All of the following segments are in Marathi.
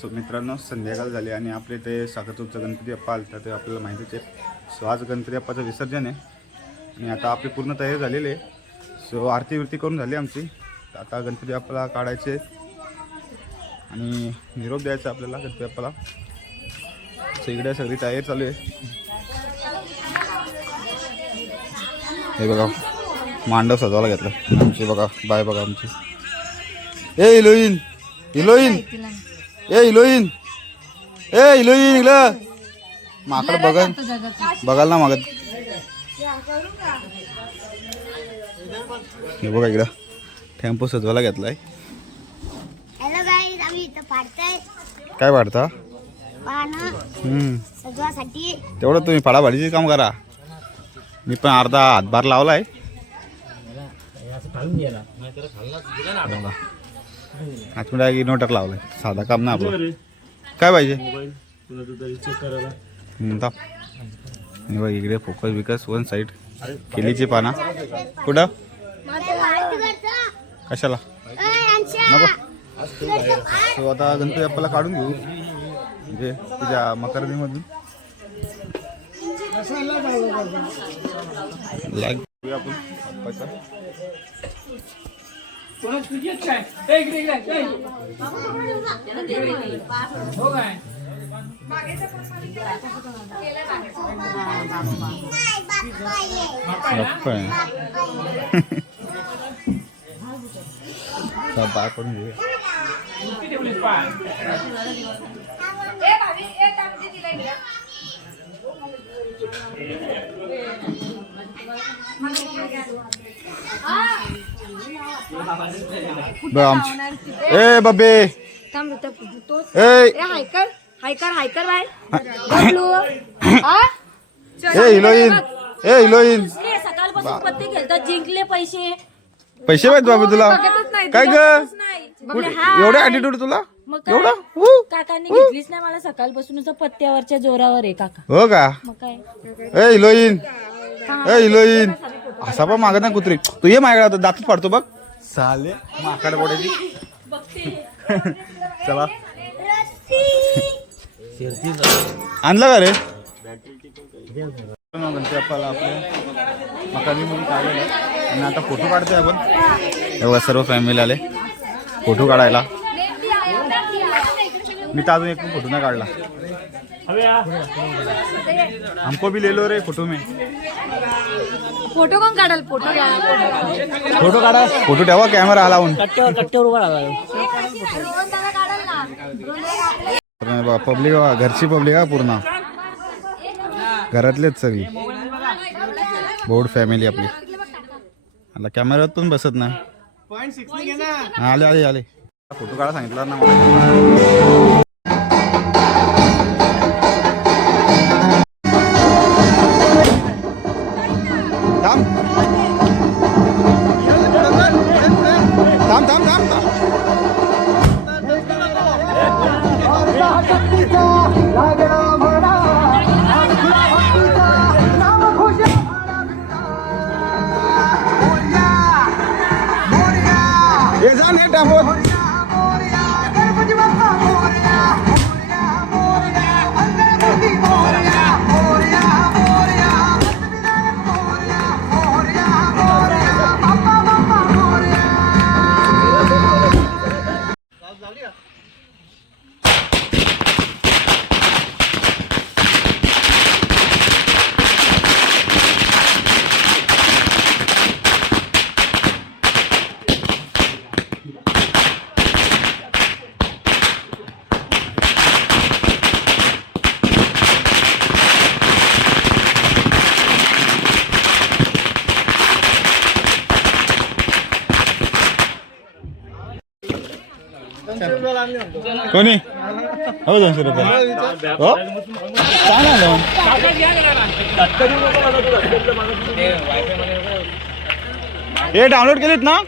सो मित्रांनो संध्याकाळ झाली आणि आपले ते साखरचूरचा गणपती आलं आलता. ते आपल्याला माहितीच आहे सो आज गणपती अप्पाचं विसर्जन आहे. आणि आता आपली पूर्ण तयारी झालेली आहे. सो आरती विरती करून झाली आमची. तर आता गणपती अप्पाला काढायचे आणि निरोप द्यायचा आपल्याला गणपती अप्पाला. सो इकडे सगळी तयारी चालू आहे. हे बघा मांडव सजवायला घेतलं. आमची बघा बाय बघा आमची. ए इलोईन. इलोईन. ए इलोईन. ए इलोईन इकडं. माकड बघन. बघाल ना मागत. हे बघा इकडं. टेम्पो सजवायला घेतलाय. काय सजवासाठी. तेवढं तुम्ही फाडाफाडीचे काम करा. मी पण अर्धा हातभार लावलाय. बघा. आज मी इन्व्हर्टर लावलाय. साधा काम ना आपलं. काय पाहिजे? बघ इकडे फोकस बिकस वन साईड केलीची पाना. कुठं? कशाला? नको. आता गणपती बाप्पाला काढून घेऊ. म्हणजे तुझ्या मकरदीमधून. आपण घेऊया आपण बाप्पाचा. बाप्पा आहे. चला, पाय पडून घेऊया आमची ए बबे. ए. हायकर. हायकर हायकर बाय. बबलू. हा? ए हिलोईन ए हिलोईन सकाळपासून पत्ते खेळतात जिंकले पैसे. पैसे माहीत बाबा तुला? काय ग? एवढा ऍटिट्यूड तुला? एवढा. काकांनी घेतलीच नाही मला सकाळपासून असं पत्त्यावरच्या जोरावर आहे काका. हो का? मग काय? ए हिलोईन ए हिलोईन असा पण मागत ना कुत्री. तू ये माझ्याकडे आता दातच पाडतो बघ. चाले माकड बोडायची चला. आणलं का रे? गणपती बाप्पाला आपल्या. काढलेलं आहे. आणि आता फोटो काढतोय आपण. एवढा सर्व फॅमिली आले. फोटो काढायला. मी तर अजून एक पण फोटो नाही काढला. हमको भी ले लो रे फोटो में. फोटो कोण काढाल? फोटो फोटो काढा. फोटो ठेवा कॅमेरा लावून पब्लिक घरची पब्लिक हा पूर्ण. घरातलेच सगळी. बोर्ड फॅमिली आपली. आता कॅमेऱ्यावर पण बसत नाही. आले आले आले. फोटो काढा सांगितला ना कोणी? हो दोनशे रुपये. हो? काय नाही हे डाउनलोड केलीत ना.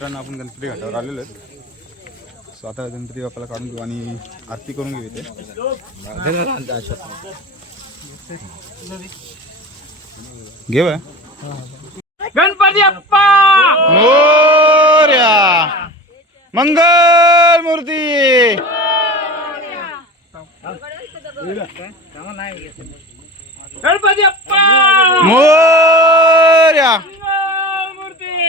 गणपती घाटावर आलेलो आहेत. सो आता गणपती बाप्पाला काढून घेऊ आणि आरती करून घेऊ इथे. घेऊ. गणपती अप्पा मोरया! मंगल मूर्ती! गणपती अप्पा मोरया मूर्ती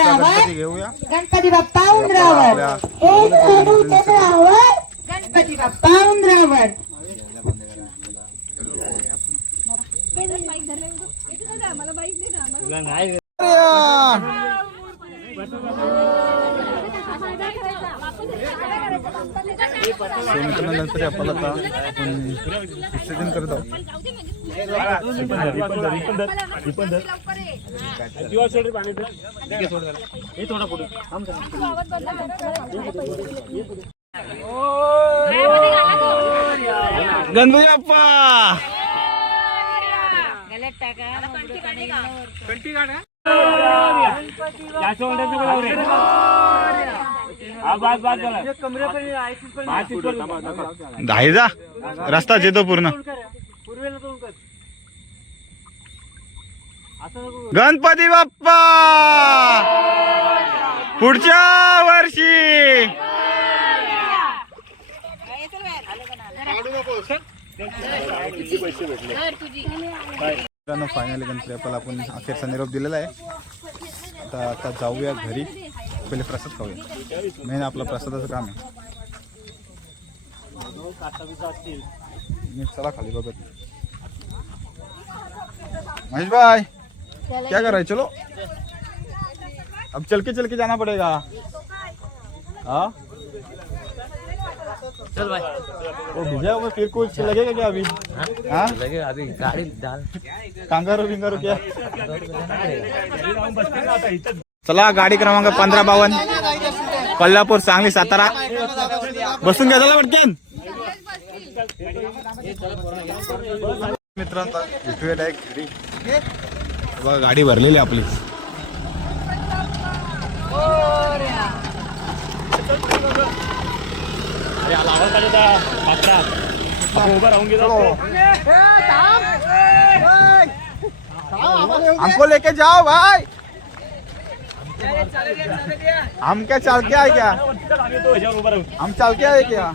चंद्रावर. गणपती बाप्पा उंदरावर. एक लाडू चंद्रावर गणपती बाप्पा उंदरावर. सो मित्रांनो गणपती आपल्याला आता आपण विसर्जन करत आहोत गणपती बाप्पा. जास्वंदाची हा. धाई जा रस्ता येतो पूर्ण. गणपती बाप्पा! पुढच्या वर्षी! फायनली गणपती बाप्पाला आपण अखेरचा निरोप दिलेला आहे. आता आता जाऊया घरी. पहिले प्रसाद खाऊया. मेन आपलं प्रसादाचं काम आहे. चला खाली बघत. महेश भाई क्या कर रहे चलो. अब चल के चल के जाना पड़ेगा. हाँ? चल भाई. वो हुआ फिर कुछ लगेगा क्या अभी? हाँ? लगे अभी गाड़ी डाल. कांगारू बिंगारू क्या? चला गाडी क्रमांक पंधरा बावन्न कोल्हापूर सांगली सातारा. बसून घ्या चला पटकन. मित्रांनो भेटूया बघा गाडी भरलेली आहे आपली. हमको लेके जाओ भाई। हम क्या चल के आए क्या? हम चल के आए क्या?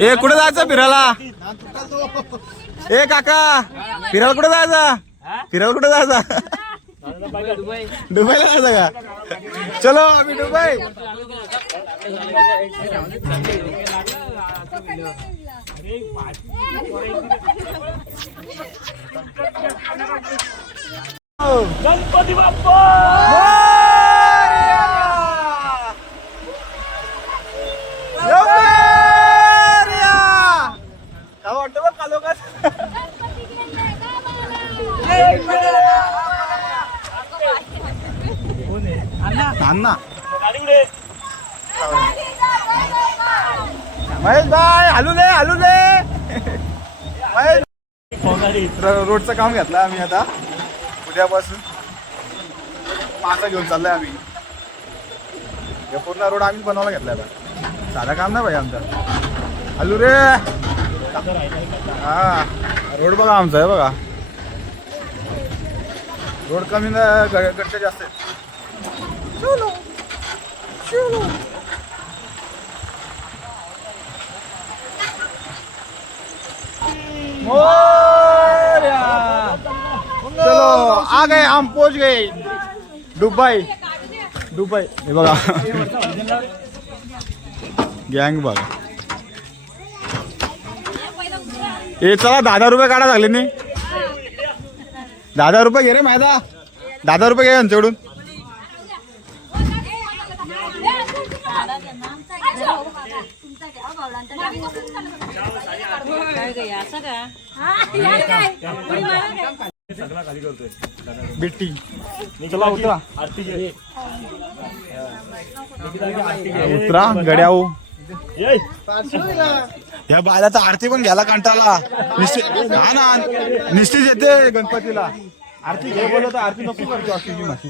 ए कुठे जायचं फिरायला? ए काका फिरायला कुठे जायचं? फिरायला कुठे जायचं? दुबईला जायचं का? चलो आम्ही दुबई. गणपती बाप्पा! काय वाटतं बघ? अण्णा. गाडी कुठे महेश भाई हलू दे हलू दे. महेश. रोडचं काम घेतलं आम्ही आता. उद्यापासून मासा घेऊन चाललोय आम्ही. हे पूर्ण रोड आम्हीच बनवायला घेतलाय आता साधा काम नाही भाई आमचं. हलू रे. हा. रोड बघा आमचा आहे बघा. रोड कमी ना ग- गट्टे जास्त आहेत. चलो. चलो आ गए हम पहुंच गए। दुबई। दुबई हे बघा। गँग बघा। ए चला दहा दहा रुपये काढा लागले नाही दहा दहा रुपये घे रे मायदा दहा दहा रुपये घे यांच्याकडून. बिट्टी. चला उतरा. उतरा गड्याऊ या बायलाचा आरती पण घ्यायला कंटाळा निश्चित हा ना निश्चित येते गणपतीला. आरती घे बोलत आरती नको करतो अशी माशी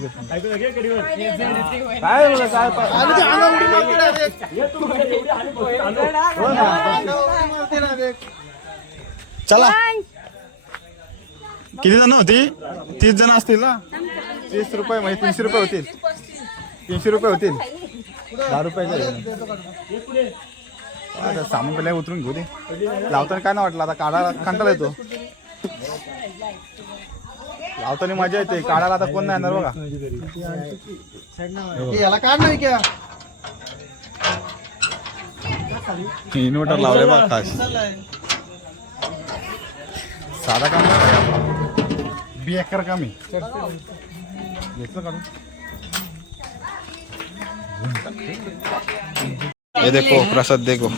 काय बोलत काय हो ना. चला. किती जण होती? तीस जण असतील ना? तीस रुपये म्हणजे तीनशे रुपये होतील. तीनशे रुपये होतील. दहा रुपये आता सामान पहिल्या उतरून घेऊ दे. लावताना काय नाही वाटलं आता काढायला कंटाळा येतो. लावताना मजा येते काढायला आता कोण नाही येणार बघा. याला काढ नाही क्या इन्व्हर्टर लावले बघा खास. साधा काम नाही बेकार काम आहे घेतलं काढून ये देखो प्रसाद देखो.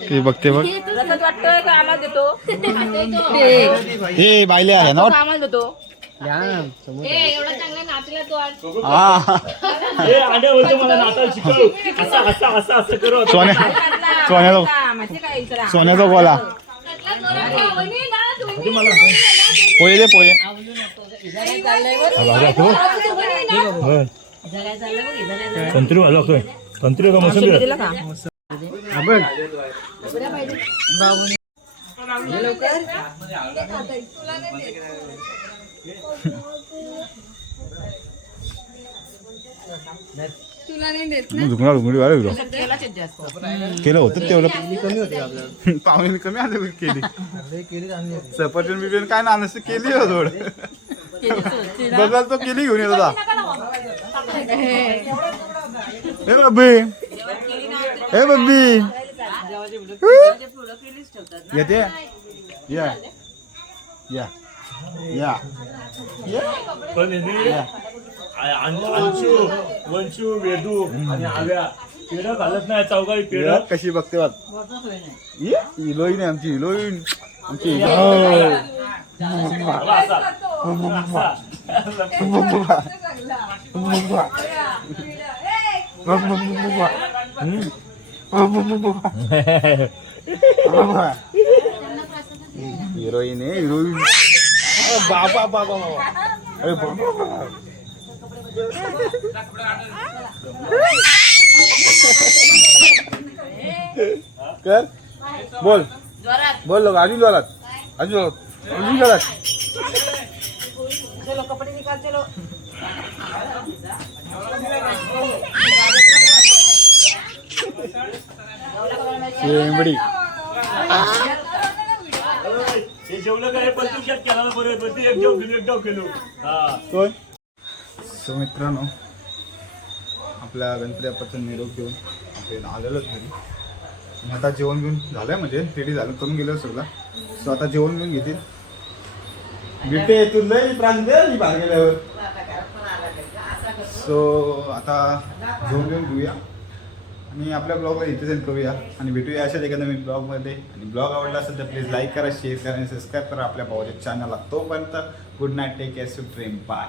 ते बघते बघ. हे बायले आहे ना हा. सोन्या सोन्याचा सोन्याचा गोला. पोहे दे पोहे. संत्री लागतोय. संत्री का मोसंबी झुकणार झुकडी वाढ केलं होतं तेवढं? पाहुणे कमी आले केली. सफरचंद बिबीन काय ना नसतं केली हो थोड. बघाल तो केली घेऊन येत हे बब्बी. हे बब्बी. येते? या. या. या. अं- अंशू वंशू वेदू आणि आव्या पेढ घालत नाही चौघाई पेढ कशी बघते बघ हिलोईन आहे आमची हिलोईन आमची हिरोईन आहे हिरोईन बाबा बाबा बाबा अरे बाबा कर. बोल. बोल लोक अजून जोरात. अजून जोरात. अजून जोरात. शेंबडी. हे जेवलं काय पण तू केला बरोबर एक डाव केलो हा. कोण? सो मित्रांनो आपल्या गणपती बाप्पाचं निरोप घेऊन आपण आलेलो घरी. आता जेवण घेऊन झालंय म्हणजे रेडी झालं करून गेलो सगळं. सो आता जेवण घेऊन घेतील. बेटे तू लई प्राण दे बाहेर गेल्यावर. सो आता जेवण घेऊन घेऊया. आणि आपल्या ब्लॉगला इथेच करूया. आणि भेटूया अशाच एखाद्या मी ब्लॉगमध्ये. आणि ब्लॉग आवडला असेल तर प्लीज लाईक करा शेअर करा आणि सबस्क्राईब करा आपल्या भावाच्या चॅनलला तोपर्यंत good night take care sweet dream bye